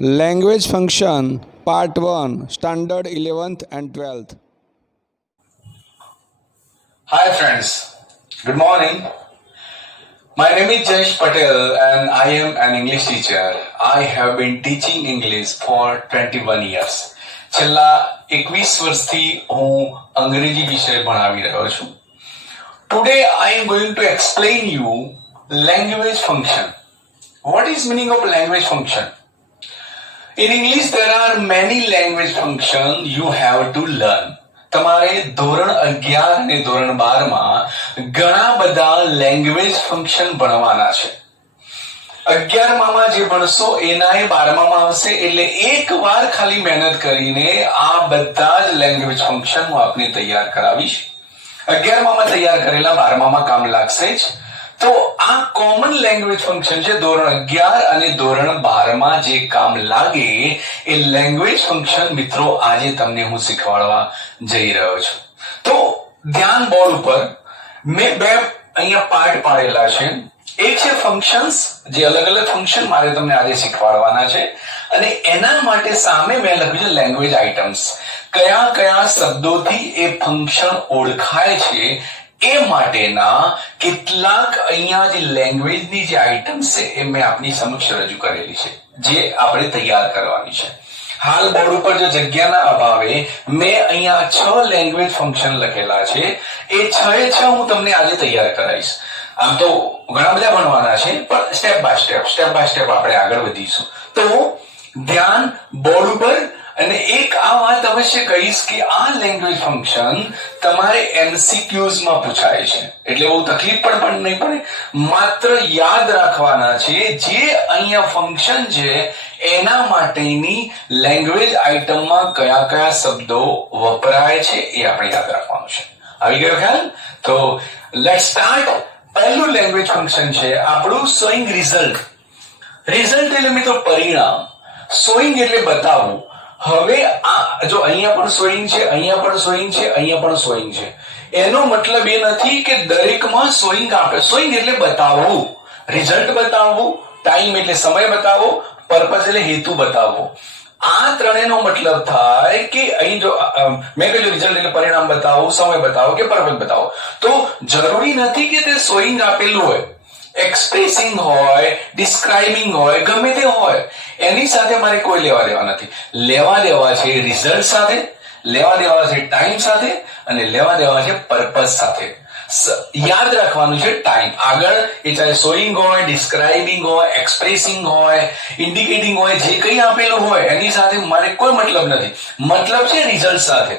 Language function part 1 standard 11th and 12th. Hi friends, good morning. My name is Jayesh Patel and I am an English teacher. I have been teaching English for 21 years. છેલ્લા 21 વર્ષથી હું અંગ્રેજી વિષય ભણાવી રહ્યો છું. Today I am going to explain you language function. What is meaning of language function? In English there are many language function you have to learn. તમારે ધોરણ 11 અને ધોરણ 12 માં ઘણા બધા લેંગ્વેજ ફંક્શન ભણવાના છે. 11 માં જે ભણશો એનાય 12 માં આવશે, એટલે એક વાર ખાલી મહેનત કરીને આ બધા જ લેંગ્વેજ ફંક્શન હું આપને તૈયાર કરાવીશ. 11 માં તૈયાર કરેલા 12 માં કામ લાગશે જ. તો આ કોમન લેંગ્વેજ ફંક્શન છે. ધોરણ 11 અને ધોરણ 12 માં જે કામ લાગે એ લેંગ્વેજ ફંક્શન મિત્રો આજે તમને હું શીખવાડવા જઈ રહ્યો છું. તો ધ્યાન બોર્ડ ઉપર મેં બે અહીંયા પાર્ટ પાડેલા છે. એક છે ફંક્શન્સ, જે અલગ અલગ ફંક્શન મારે તમને આજે શીખવાડવાના છે, અને એના માટે સામે મેં લખ્યું છે લેંગ્વેજ આઇટમ્સ. કયા કયા શબ્દોથી એ ફંક્શન ઓળખાય છે એ માટેના કેટલાક અહીંયા જે લેંગ્વેજની જે આઇટમ્સ છે એ મેં આપની સમક્ષ રજૂ કરેલી છે, જે આપણે તૈયાર કરવાની છે. હાલ બોર્ડ ઉપર જો જગ્યાના અભાવે મેં અહીંયા 6 લેંગ્વેજ ફંક્શન લખેલા છે. એ 6 હું તમને આજે તૈયાર કરાવીશ. આમ તો ઘણા બધા ભણવાના છે, પણ સ્ટેપ બાય સ્ટેપ આપણે આગળ વધીશું. તો ધ્યાન બોર્ડ ઉપર. અને એક આ વાત અવશ્ય કહીશ કે આ લેંગ્વેજ ફંક્શન તમારે MCQs માં પૂછાય છે, એટલે બહુ તકલીફ પણ નહીં પડે. માત્ર યાદ રાખવાના છે જે અહીંયા ફંક્શન છે એના માટેની લેંગ્વેજ આઇટમમાં કયા કયા શબ્દો વપરાય છે એ આપણે યાદ રાખવાનું છે. આવી ગયો ખ્યાલ? તો લેટ્સ સ્ટાર્ટ. પહેલું લેંગ્વેજ ફંક્શન છે આપણું શોઈંગ રિઝલ્ટ. રિઝલ્ટ એટલે મિત્રો પરિણામ. શોઈંગ એટલે બતાવવું. હવે આ જો અહીંયા પણ શોઈંગ છે, અહીંયા પણ શોઈંગ છે, અહીંયા પણ શોઈંગ છે. એનો મતલબ એ નથી કે દરેકમાં શોઈંગ આપે. શોઈંગ એટલે બતાવવું, રિઝલ્ટ બતાવવું, ટાઈમ એટલે સમય બતાવવો, પર્પઝ એટલે હેતુ બતાવવો. આ ત્રણેયનો મતલબ થાય કે અહીં જો મેં કહ્યું રિઝલ્ટ એટલે પરિણામ બતાવો, સમય બતાવો કે પર્પઝ બતાવો, તો જરૂરી નથી કે તે શોઈંગ આપેલું હોય. એક્સપ્રેસિંગ હોય, ડિસ્ક્રાઇબિંગ હોય, ગમે તે હોય, એની સાથે મારે કોઈ લેવા દેવા નથી. લેવા દેવા છે રિઝલ્ટ સાથે, લેવા દેવા છે ટાઈમ સાથે, અને લેવા દેવા છે પર્પઝ સાથે. યાદ રાખવાનું છે ટાઈમ આગળ. એ ચાહે શોઈંગ હોય, ડિસ્ક્રાઇબિંગ હોય, એક્સપ્રેસિંગ હોય, ઇન્ડિકેટિંગ હોય, જે કંઈ આપેલું હોય એની સાથે મારે કોઈ મતલબ નથી. મતલબ છે રિઝલ્ટ સાથે.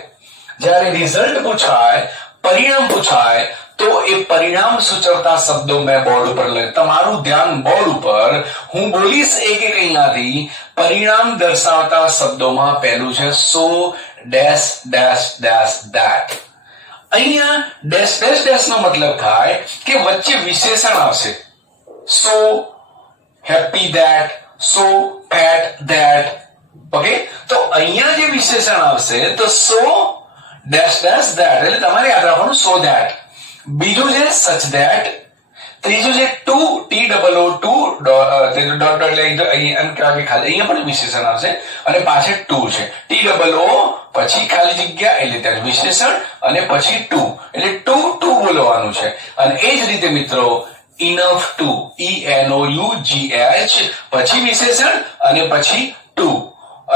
જ્યારે રિઝલ્ટ પૂછાય, પરિણામ પૂછાય, તો એ પરિણામ સૂચવતા શબ્દો મેં બોર્ડ ઉપર લખ્યું. તમારું ધ્યાન બોર્ડ ઉપર. હું બોલીશ એક એક અહીંયાથી. પરિણામ દર્શાવતા શબ્દોમાં પહેલું છે સો ડેશ ડેશ ડેશ ધેટ. અહીંયા ડેશ ડેશ ડેશ નો મતલબ થાય કે વચ્ચે વિશેષણ આવશે. So happy that, so fat that. Okay, તો અહીંયા જે વિશેષણ આવશે તો સો ડેશ ડેશ ધેટ, એટલે તમારે યાદ રાખવાનું સો ધેટ. બીજું છે સચ ધેટ. ત્રીજું છે ટુ, TOO2 ડોટ અહીંયા પણ વિશેષણ આવશે, અને પાછળ ટુ છે. TOO પછી ખાલી જગ્યા એટલે ત્યાં વિશેષણ, અને પછી ટુ એટલે ટુ બોલવાનું છે. અને એ જ રીતે મિત્રો ઇનફ ટુ, ENOUGH પછી વિશેષણ અને પછી ટુ.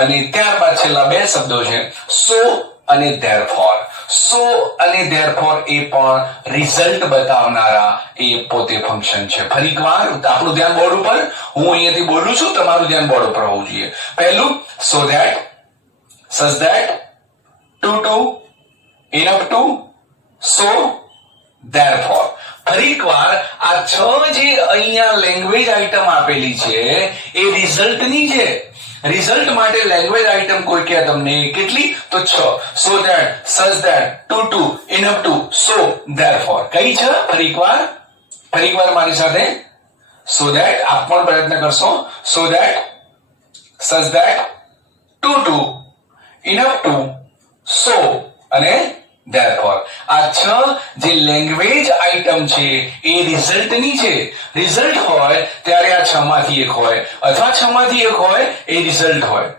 અને ત્યારબાદ છેલ્લા બે શબ્દો છે સો અને ધેરફોર. સો અને ધેરફોર એ પણ રિઝલ્ટ બતાવનારા એ પોતે ફંક્શન છે. ફરી એકવાર આપણું ધ્યાન બોર્ડ ઉપર. હું અહીંયાથી બોલું છું, તમારું ધ્યાન બોર્ડ ઉપર હોવું જોઈએ. પહેલું so that, such that, to, enough to, so, therefore. ફરી એકવાર આ 6 જે અહીંયા લેંગ્વેજ આઇટમ આપેલી છે એ રિઝલ્ટની છે. રિઝલ્ટ માટે લેંગ્વેજ આઇટમ કોઈ કહે તમને કેટલી? તો 6. So that, such that, to, enough to, so, therefore. કઈ છે? ફરી એકવાર મારી સાથે. સો ધેટ, આપ પણ પ્રયત્ન કરશો. So that, such that, to, enough to, so અને therefore આ 6 જે લેંગ્વેજ આઇટમ છે એ રિઝલ્ટની છે. રિઝલ્ટ હોય ત્યારે આ 6 માંથી એક હોય અથવા 6 માંથી એક હોય એ રિઝલ્ટ હોય.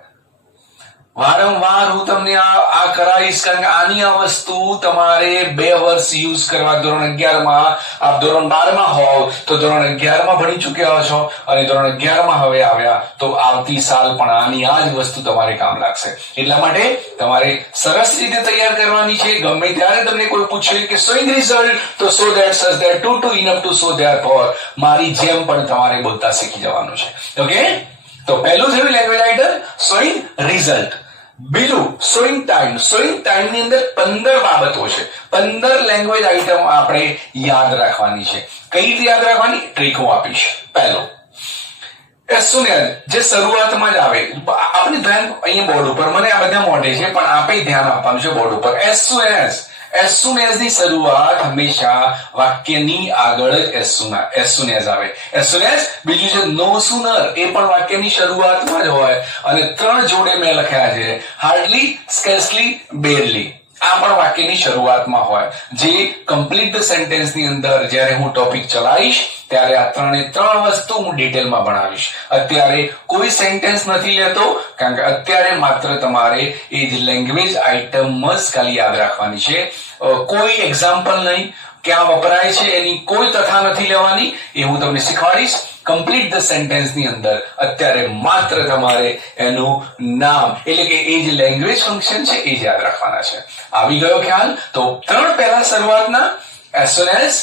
વારંવાર હું તમને આ કરાવીશ કારણ કે આની આ વસ્તુ તમારે 2 વર્ષ યુઝ કરવા. ધોરણ 11 માં આપ ધોરણ 12 માં હોવ તો ધોરણ 11 માં ભણી ચૂક્યા છો અને ધોરણ 11 માં હવે આવ્યા તો આવતી સાલ પણ આની આ જ વસ્તુ તમારે કામ લાગશે. એટલા માટે તમારે સરસ રીતે તૈયાર કરવાની છે. ગમે ત્યારે તમને કોઈ પૂછે કે શોઈંગ રિઝલ્ટ તો સો that such that to enough to so therefore મારી જેમ પણ તમારે બોલતા શીખી જવાનું છે. ઓકે, તો પહેલું થયું લેંગ્વેજ આઇટમ શોઈંગ રિઝલ્ટ. બીજું શોઈંગ ટાઈમ. શોઈંગ ટાઈમ ની અંદર 15 બાબતો છે. 15 લેંગ્વેજ આઇટમ આપણે યાદ રાખવાની છે. કઈ રીતે યાદ રાખવાની ટ્રીક હું આપીશ. પહેલો as soon as જે શરૂઆતમાં જ આવે આપણે ધ્યાન અહીંયા બોર્ડ ઉપર મને આ બધા મોઢે છે પણ આપણે ધ્યાન આપવાનું છે બોર્ડ ઉપર. as soon as ની શરૂઆત હંમેશા વાક્યની આગળ જ as soon as આવે. as soon as બીજું છે no sooner એ પણ વાક્યની શરૂઆતમાં જ હોય અને 3 જોડે મેં લખ્યા છે hardly, scarcely, barely. આ પણ વાક્યની શરૂઆતમાં હોય જે કમ્પ્લીટ ધ સેન્ટેન્સ ની અંદર જ્યારે હું ટોપિક ચલાવીશ ત્યારે આ 3 વસ્તુ હું ડિટેલમાં ભણાવીશ. અત્યારે કોઈ સેન્ટેન્સ નથી લેતો કારણ કે અત્યારે માત્ર તમારે એ જ લેંગ્વેજ આઇટમ જ ખાલી યાદ રાખવાની છે. કોઈ એક્ઝામ્પલ નહીં, ક્યાં વપરાય છે એની કોઈ તથા નથી લેવાની. એ હું તમને શીખવાડીશ. કમ્પ્લીટ ધ સેન્ટેન્સ ની અંદર અત્યારે માત્ર તમારે એનું નામ એટલે કે એ જે લેંગ્વેજ ફંક્શન છે એ જ યાદ રાખવાના છે. આવી ગયો ખ્યાલ? તો 3 પહેલા શરૂઆતના as soon as,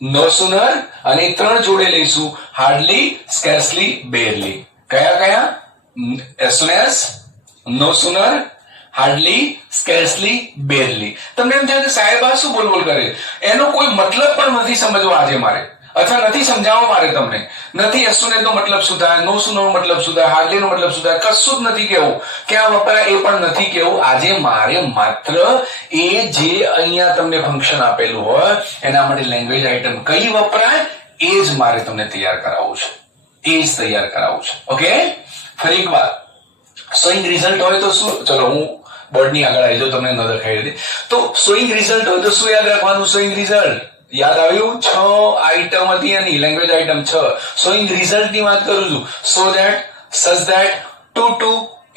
no sooner અને 3 જોડે લઈશું hardly, scarcely, barely. કયા as soon as, no sooner, hardly, scarcely, barely. તમને એમ થાય કે સાહેબ આ શું બોલ કરે, એનો કોઈ મતલબ પણ નથી સમજવો આજે મારે અથવા નથી સમજાવવા મારે તમને. નથી as soon as નો મતલબ શું થાય, no sooner નો મતલબ શું થાય, hardly નો મતલબ શું થાય, કશું જ નથી કેવું, ક્યાં વપરાય એ પણ નથી કેવું. આજે મારે માત્ર એ જે અહીંયા તમને ફંક્શન આપેલું હોય એના માટે લેંગ્વેજ આઇટમ કઈ વપરાય એ જ મારે તમને તૈયાર કરાવવું છે. ઓકે, ફરી એક વાર શોઈંગ રિઝલ્ટ હોય તો શું, ચલો હું બોર્ડની આગળ આવી જાઉં તમને ન દેખાઈ રહી. તો શોઈંગ રિઝલ્ટ હોય તો શું યાદ રાખવાનું? શોઈંગ રિઝલ્ટ યાદ આવ્યું? 6 આઇટમ હતી એની લેંગ્વેજ આઇટમ 6. શોઈંગ રિઝલ્ટ ની વાત કરું છું. So that, such that, to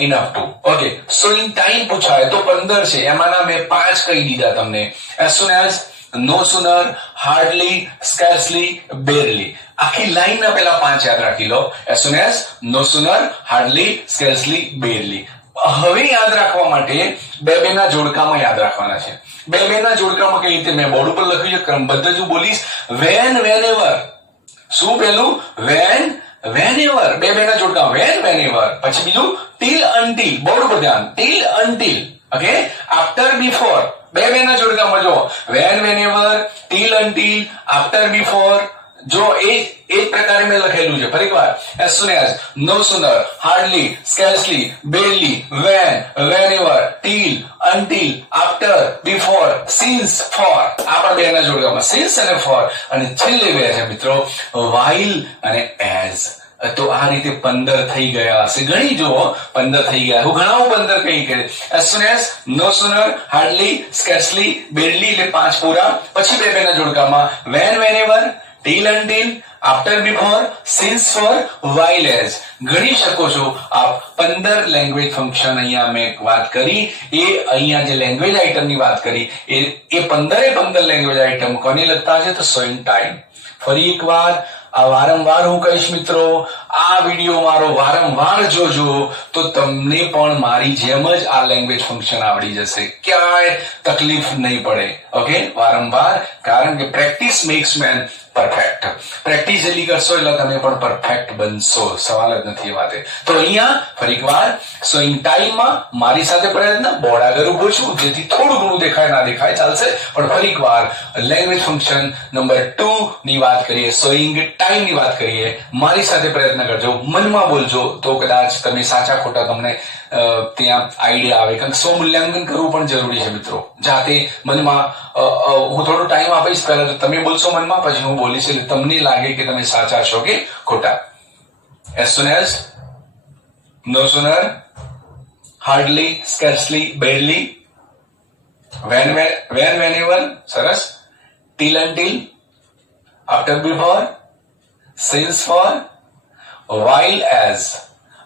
enough to. Okay, showing time પૂછાય તો 15 છે, એમાંના મેં 5 કહી દીધા તમને. as soon as, no sooner, hardly, scarcely, barely. આખી લાઈન ના પહેલા 5 યાદ રાખી લો. as soon as, no sooner, hardly, scarcely, barely. હવે યાદ રાખવા માટે 2 ના જોડકામાં યાદ રાખવાના છે. 2 ના જોડકામાં કઈ રીતે મેં બોર્ડ ઉપર લખ્યું છે ક્રમબદ્ધ જ બોલીશ. when, whenever. શું પેલું? when, whenever. 2 ના જોડકા when, whenever. પછી બીજું till, until. બોર્ડ ઉપર ધ્યાન. till, until. Okay, after, before. 2 ના જોડકામાં જો when, whenever, till, until, after, before. જો એ પ્રકારે મેં લખેલું છે. ફરી એકવાર as soon as, no sooner, hardly, scarcely, barely, when, whenever, till, until, after, before, since, for. આ પણ 2 ના જોડકામાં since અને for. અને છેલ્લે 2 છે મિત્રો while અને as. તો આ રીતે 15 થઈ ગયા હશે. ગણી જુઓ 15 થઈ ગયા. હું ઘણા 15 કઈ કરે as soon as, no sooner, hardly, scarcely, barely એટલે 5 પૂરા. પછી 2 ના જોડકામાં when, whenever, till, until, after, before, since, for, while, as. ગણી શકો છો આપ 15 લેંગ્વેજ ફંક્શન અહીંયા મેં વાત કરી. એ અહીંયા જે લેંગ્વેજ આઇટમ ની વાત કરી એ 15 લેંગ્વેજ આઇટમ કોને લગતા છે? તો શોઈંગ ટાઈમ. ફરી એક વાર આ વારંવાર હું કહીશ મિત્રો, આ વિડીયો મારો વારંવાર જોજો તો તમને પણ મારી જેમ જ આ લેંગ્વેજ ફંક્શન આવડી જશે. ક્યાંય તકલીફ નહીં પડે. ઓકે, વારંવાર, કારણ કે practice max main perfect. Practice જેટલી કરશો એટલે તમે પણ પરફેક્ટ બનશો, સવાલ જ નથી એ વાતે. તો અહીંયા ફરી એકવાર શોઈંગ ટાઈમમાં મારી સાથે પ્રયત્ન, બોર્ડ આગળ ઉભો છું જેથી થોડું ઘણું દેખાય ના દેખાય ચાલશે, પણ ફરી એકવાર લેંગ્વેજ ફંક્શન નંબર 2 ની વાત કરીએ, શોઈંગ ટાઈમ ની વાત કરીએ. મારી સાથે પ્રયત્ન કરજો, મનમાં બોલજો તો કદાચ તમે સાચા ખોટા તમને ત્યાં આઈડિયા આવે. કારણ કે સ્વમૂલ્યાંકન કરવું પણ જરૂરી છે મિત્રો. જાતે મનમાં હું થોડો ટાઈમ આપીશ, પહેલા તો તમે બોલશો મનમાં, પછી હું બોલીશ એટલે તમને લાગે કે તમે સાચા છો કે ખોટા. as soon as, no sooner, hardly, scarcely, barely, whenever, સરસ. till until, after before, since for, while as.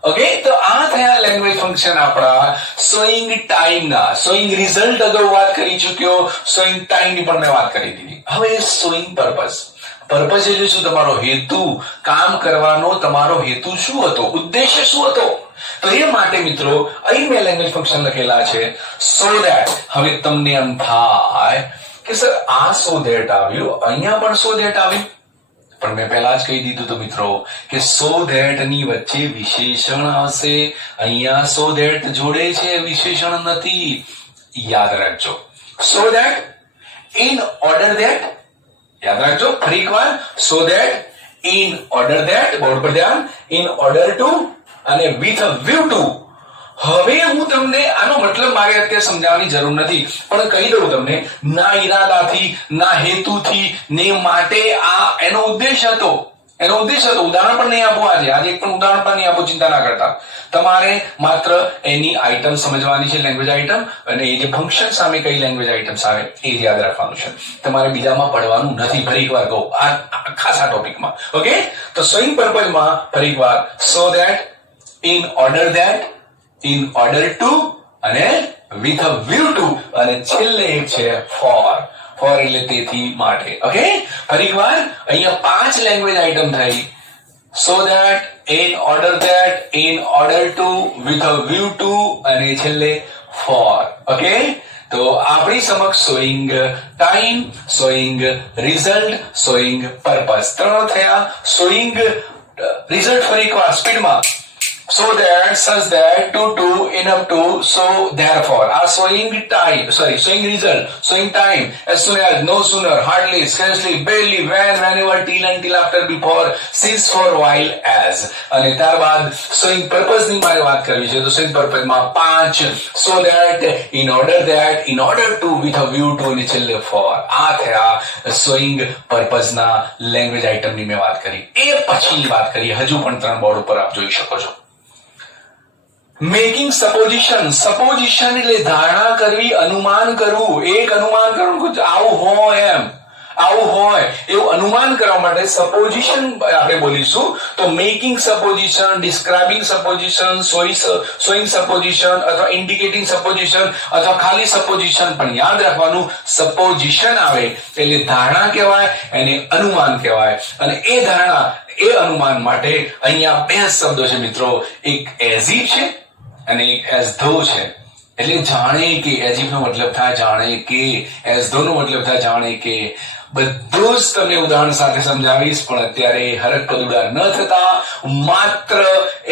Okay, તો આ થયા લેંગ્વેજ ફંક્શન આપણા શોઈંગ ટાઈમ ના. શોઈંગ રિઝલ્ટ અગાઉ વાત કરી ચૂક્યો, શોઈંગ ટાઈમ ની પણ મેં વાત કરી દીધી. હવે શોઈંગ પર્પઝ. પર્પઝ એટલે શું? તમારો હેતુ, કામ કરવાનો તમારો હેતુ શું હતો, ઉદ્દેશ્ય શું હતો? તો એ માટે મિત્રો અહીં મેં લેંગ્વેજ ફંક્શન લખેલા છે સો ધેટ. હવે તમને એમ થાય કે સર આ સો ધેટ આવ્યું, અહીંયા પણ સો ધેટ આવ્યું, પણ મેં પહેલા જ કહી દીધું તો મિત્રો કે સો ધેટ ની વચ્ચે વિશેષણ આવશે. અહીંયા સો ધેટ જોડે છે, વિશેષણ નથી. યાદ રાખજો. So that, in order that. યાદ રાખજો ફરી એકવાર. So that, in order that, board પર ધ્યાન. ઇન ઓર્ડર ટુ અને વિથ અ વ્યૂ ટુ. હવે હું તમને આનો મતલબ મારે અત્યારે સમજાવવાની જરૂર નથી, પણ કહી દઉં તમને. ના ઈરાદાથી, ના હેતુથી, ને માટે આ એનો ઉદ્દેશ હતો. ઉદાહરણ પણ નહીં આપું આજે એક પણ ઉદાહરણ પણ નહીં આપું, ચિંતા ના કરતા. તમારે માત્ર એની આઈટમ સમજવાની છે, લેંગ્વેજ આઈટમ, અને એ જે ફંક્શન સામે કઈ લેંગ્વેજ આઈટમ્સ આવે એ યાદ રાખવાનું છે. તમારે બીજામાં પડવાનું નથી. ફરી એકવાર કહું, આ ખાસ આ ટોપિકમાં. ઓકે, તો શોઈંગ પર્પઝમાં ફરી એકવાર so that, in order that, in order to અને with a view to, અને છેલ્લે એક છે for એટલે તેથી, માટે. ઓકે, ફરી એકવાર અહીંયા 5 લેંગ્વેજ આઈટમ થઈ. so that, in order that, in order to, with a view to અને છેલ્લે for. ઓકે, તો આપણી સમક્ષ showing time, showing result, showing purpose 3 થયા. શોઈંગ રિઝલ્ટ ફરી એકવાર સ્પીડમાં. so that, such that, to, enough to, so therefore. Are showing result, showing time, as soon as, no sooner, hardly, scarcely, barely, when, whenever, till, until, after, before, since, for, while, as. અને ત્યારબાદ showing purpose ની મારે વાત કરવી છે, તો showing purpose માં 5. so that, in order that, in order to, with a view to અને છેલ્લે for. આ થયા showing purpose ના લેંગ્વેજ આઈટમ ની મેં વાત કરી. એ પછીની વાત કરીએ. હજુ પણ 3 બોર્ડ ઉપર આપ જોઈ શકો છો. Making supposition. સપોઝિશન એટલે ધારણા કરવી, અનુમાન કરવું. એક અનુમાન કરવું, આવું હોય એમ, આવું હોય એવું અનુમાન કરવા માટે સપોઝિશન આપણે બોલીશું. તો making supposition, describing supposition, showing supposition, અથવા ઇન્ડિકેટિંગ સપોઝિશન, અથવા ખાલી સપોઝિશન. પણ યાદ રાખવાનું, સપોઝિશન આવે એટલે ધારણા કહેવાય, એને અનુમાન કહેવાય. અને એ ધારણા, એ અનુમાન માટે અહીંયા 2 શબ્દો છે મિત્રો. એક એઝ ઇફ છે અને એક એઝ ધો છે. એટલે જાણે કે. એઝ ઇફ નો મતલબ થાય જાણે કે, એઝ ધો નો મતલબ થાય જાણે કે. બધું જ તમને ઉદાહરણ સાથે સમજાવીશ, પણ અત્યારે હરક પદુડા ન થતા માત્ર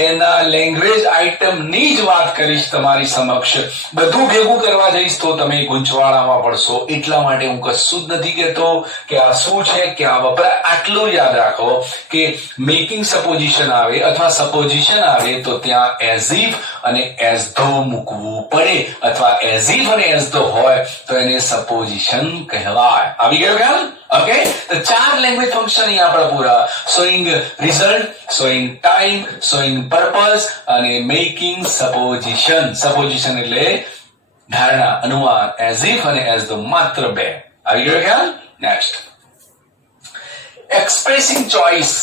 એના લેંગ્વેજ આઈટમ ની જ વાત કરીશ તમારી સમક્ષ. બધું ભેગું કરવા જઈશ તો તમે ગૂંચવાડામાં પડશો. એટલા માટે હું કશું જ નથી કહેતો કે આ શું છે, ક્યાં વપરાય. આટલું યાદ રાખો કે મેકિંગ સપોઝિશન આવે અથવા સપોઝિશન આવે તો ત્યાં એઝ ઇફ અને એઝ ધો મૂકવું પડે, અથવા એઝ ઇફ અને એઝ ધો હોય તો એને સપોઝિશન કહેવાય. આવી ગયો ખ્યાલ? ઓકે, તો 4 લેંગ્વેજ ફંક્શન અહીંયા આપણા પૂરા. Showing result, showing time, showing purpose અને મેકિંગ સપોઝિશન. સપોઝિશન એટલે ધારણા, અનુમાન. એઝ ઇફ અને એઝ ધો માત્ર 2. આવી ગયો ખ્યાલ? Next, expressing choice.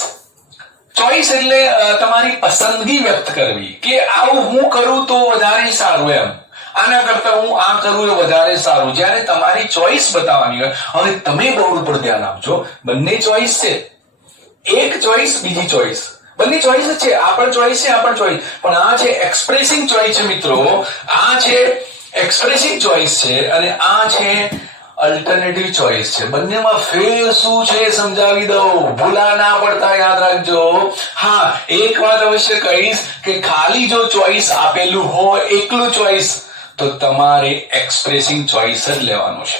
ચોઇસ એટલે તમારી પસંદગી વ્યક્ત કરવી કે આવું હું કરું તો વધારે સારું, એમ આના કરતા હું આ કરું એ વધારે સારું. જ્યારે તમારી ચોઇસ બતાવવાની હોય. હવે તમે બોર્ડ ઉપર ધ્યાન આપજો. બંને ચોઇસ છે. એક ચોઇસ, બીજી ચોઇસ. બંને ચોઇસ જ છે. આ પણ ચોઇસ છે, આ પણ ચોઇસ. પણ આ છે એક્સપ્રેસિંગ ચોઇસ છે મિત્રો. આ છે એક્સપ્રેસિંગ ચોઇસ છે અને આ છે અલ્ટરનેટિવ ચોઇસ છે. બંનેમાં ફેર શું છે સમજાવી દઉં, ભૂલા ના પડતા યાદ રાખજો. હા, એક વાત અવશ્ય કહીશ કે ખાલી જો ચોઇસ આપેલું હોય, એકલું ચોઇસ, તો તમારે એક્સપ્રેસિંગ ચોઇસ જ લેવાનું છે.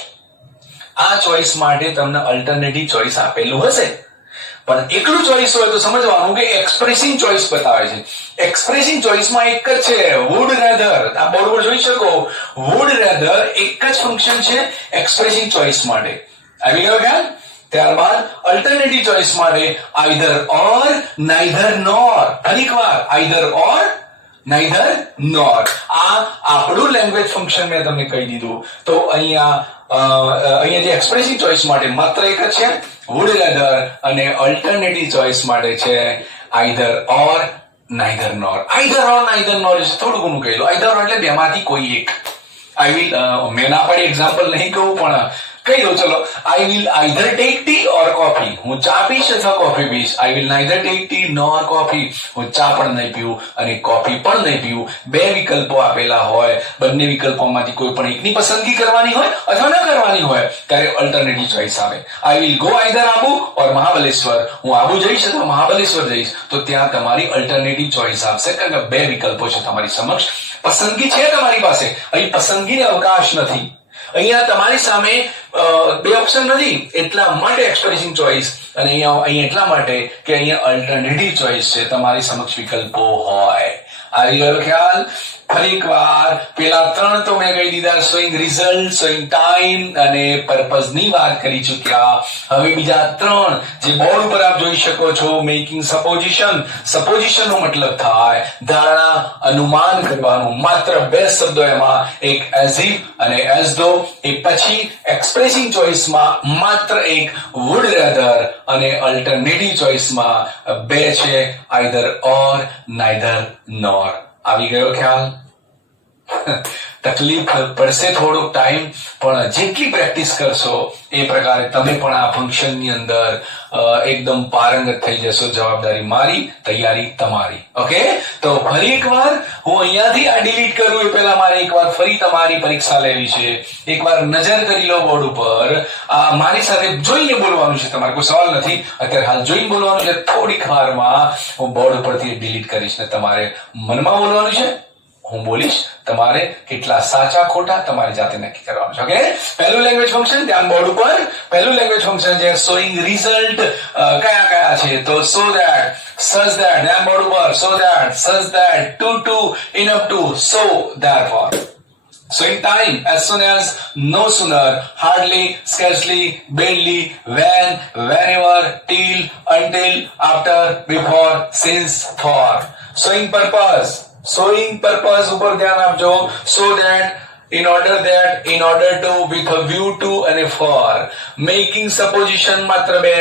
આ ચોઇસ માટે તમને અલ્ટરનેટિવ ચોઇસ આપેલું હશે, પણ એકલું ચોઇસ હોય તો સમજવાનું કે એક્સપ્રેસિંગ ચોઇસ બતાવે છે. એક્સપ્રેસિંગ ચોઇસમાં એક જ છે, વુડ રેધર. આ બોર્ડ પર જોઈ શકો, વુડ રેધર એક જ ફંક્શન છે એક્સપ્રેસિંગ ચોઇસ માટે. આવી ગયો ખ્યાલ? ત્યારબાદ અલ્ટરનેટિવ ચોઇસ માટે આઈધર ઓર, નાઈધર નોર. ઘણીક વાર આઈધર ઓર, neither nor. આ આપણું લેંગ્વેજ ફંક્શન મેં તમને કહી દીધું. તો અહીંયા જે એક્સપ્રેસિવ ચોઇસ માટે માત્ર એક જ છે would rather, અને અલ્ટરનેટિવ ચોઇસ માટે છે either or, neither nor. either or neither nor છે થોડું ઘણું કહી લો. either or એટલે બેમાંથી કોઈ એક. I will મેં ના પાડી એક્ઝામ્પલ નહીં કહું પણ કહી દઉં ચલો. I will either take tea or coffee. હું ચા પીશ અથવા coffee piece. I will neither take tea nor coffee. હું ચા પણ નહીં પીવું અને કોફી પણ નહીં પીવું. બે વિકલ્પો આપેલા હોય, બંને વિકલ્પોમાંથી કોઈ પણ એકની પસંદગી કરવાની હોય અથવા ન કરવાની હોય ત્યારે અલ્ટરનેટિવ ચોઇસ આવે. I will go either Abu or Mahabaleshwar. હું આબુ જઈશ અથવા મહાબલેશ્વર જઈશ તો ત્યાં તમારી અલ્ટરનેટિવ ચોઇસ આવશે કારણ કે બે વિકલ્પો છે તમારી સમક્ષ. પસંદગી છે તમારી પાસે, અહીં પસંદગીને અવકાશ નથી. અહીંયા તમારી સામે બે ઓપ્શન નથી એટલા માટે એક્સપ્રેસિવ ચોઇસ, અને અહીંયા એટલા માટે કે અહીંયા અલ્ટરનેટિવ ચોઇસ છે, તમારી સમક્ષ વિકલ્પો હોય. આવી ગયો ખ્યાલ? ફરી એકવાર પેલા ત્રણ તો મેં કહી દીધા, શોઈંગ રિઝલ્ટ, શોઈંગ ટાઈમ અને પર્પઝ ની વાત કરી ચૂક્યા. હવે બીજા ત્રણ જે બોર્ડ ઉપર આપ જોઈ શકો છો, મેકિંગ સપોઝિશન. સપોઝિશન નો મતલબ થાય ધારણા, અનુમાન કરવાનું. માત્ર બે શબ્દો એમાં, એક એઝ ઇફ અને એઝ ધો. એ પછી એક્સપ્રેસિંગ ચોઇસમાં માત્ર એક વુડ રેધર અને અલ્ટરનેટિવ ચોઇસમાં બે છે આઈધર ઓર, નાઈધર નોર. આવી ગયો ખ્યાલ? તકલીફ પડશે થોડોક ટાઈમ, પણ જેટલી પ્રેક્ટિસ કરશો એ પ્રકારે તમે પણ આ ફંક્શનની અંદર એકદમ પારંગત થઈ જશો. જવાબદારી મારી, તૈયારી તમારી. ઓકે, તો ફરી એકવાર હું અહીંયાથી આ ડિલીટ કરું એ પહેલા મારે એકવાર ફરી તમારી પરીક્ષા લેવી છે. એકવાર નજર કરી લો બોર્ડ ઉપર. મારી સાથે જોઈને બોલવાનું છે, તમારે કોઈ સવાલ નથી. અત્યારે હાલ જોઈને બોલવાનું છે. થોડીક વારમાં હું બોર્ડ ઉપરથી ડિલીટ કરીશ ને તમારે મનમાં બોલવાનું છે. હું બોલીશ, તમારે કેટલા સાચા ખોટા તમારે જાતે નક્કી કરવાનું છે. ઓકે, પહેલું લેંગ્વેજ ફંક્શન ધ્યાન બોર્ડ ઉપર. પહેલું લેંગ્વેજ ફંક્શન છે શોઈંગ રિઝલ્ટ. કયા કયા છે? તો so that, such that, ધ્યાન બોર્ડ ઉપર. so that, such that, to, enough to, so, therefore. Showing time, as soon as, no sooner, hardly, scarcely, barely, when, whenever, till, until, after, before, since, for. Showing purpose. Showing purpose ઉપર ધ્યાન આપજો. so that, in order that, in order to, with a view to અને for. making supposition માત્ર બે,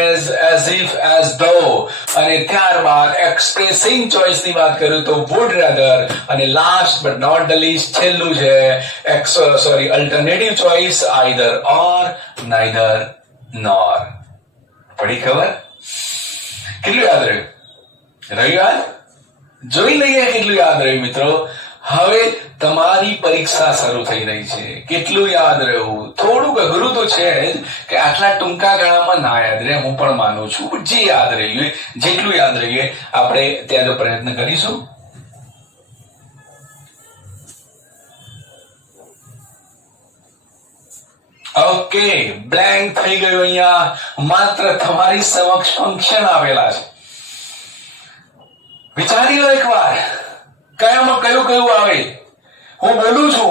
as if, as though. અને ત્યારબાદ expressing choice ની વાત કરું તો would rather. અને last but not the least છેલ્લું છે alternative choice either or, neither nor. પડી ખબર? કેટલું યાદ રહ્યું? રહ્યું યાદ? જોઈ લઈએ કેટલું યાદ રહ્યું મિત્રો. હવે તમારી પરીક્ષા શરૂ થઈ રહી છે. કેટલું યાદ રહ્યું? થોડુંક અઘરું તો છે જ કે આટલા ટૂંકા ગાળામાં ના યાદ રહે, હું પણ માનું છું. જે યાદ રહ્યું, જેટલું યાદ રહીએ આપણે ત્યાં જો પ્રયત્ન કરીશું. ઓકે, બ્લેન્ક થઈ ગયું. અહીંયા માત્ર તમારી સમક્ષ ફંક્શન આવેલા છે. વિચારી લો એકવાર, કયામાં કયું કયું આવે. હું બોલું છું,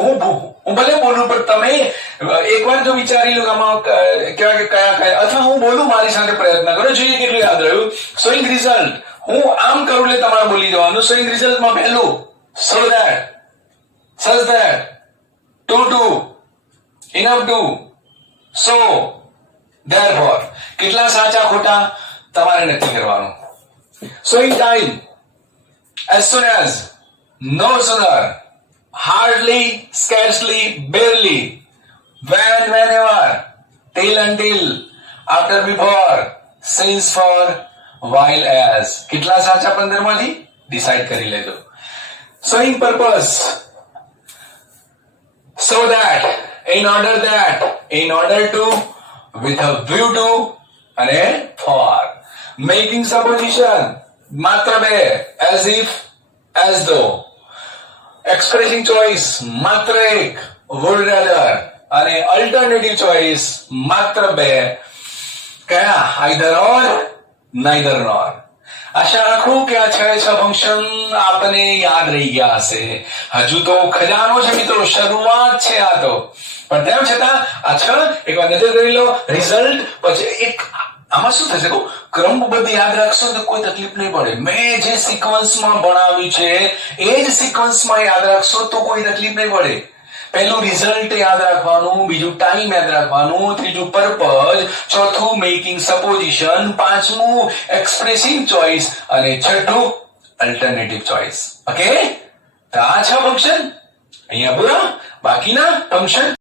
હું ભલે બોલું પણ તમે એકવાર જો વિચારી લો કે આમાં કયા કયા, અથવા હું બોલું મારી સાથે પ્રયત્ન કરો, જોઈએ કેટલું યાદ રહ્યું. શોઈંગ રિઝલ્ટ, હું આમ કરું એટલે તમારે બોલી જવાનું. શોઈંગ રિઝલ્ટમાં પહેલું so that, such that, to, enough to, so, therefore. કેટલા સાચા ખોટા તમારે નક્કી કરવાનું. Showing time, as soon as, no sooner, hardly, scarcely, barely, when, whenever, till, until, after, before, since, for, while, as. કેટલા સાચા 15 માંથી ડિસાઈડ કરી લેજો. Showing purpose, so that, in order that, in order to, with a view to અને for. Making supposition માત્ર બે, as if, as though. Expressing choice માત્ર એક, would rather. અને alternative choice માત્ર બે, કયા? either or, neither nor. આશા રાખું કે આ 6 ફંક્શન આપને યાદ રહી ગયા હશે. હજુ તો ખજાનો છે મિત્રો, શરૂઆત છે આ તો. પણ તેમ છતાં આ 6 એકવાર નજર કરી લો. રિઝલ્ટ, પછી એક આમાં શું થશે ક્રમબદ્ધ યાદ રાખશો તો કોઈ તકલીફ નહીં પડે. મેં જે સિક્વન્સમાં ભણાવ્યું છે એ જ સિક્વન્સમાં યાદ રાખશો તો કોઈ તકલીફ નહીં પડે. પહેલું રિઝલ્ટ યાદ રાખવાનું, બીજું ટાઈમ યાદ રાખવાનું, ત્રીજું પર્પઝ, ચોથું મેકિંગ સપોઝિશન, પાંચમું એક્સપ્રેસિંગ ચોઇસ અને છઠ્ઠું અલ્ટરનેટિવ ચોઇસ. ઓકે, તો આ 6 ફંક્શન અહીંયા પૂરા. બાકીના ફંક્શન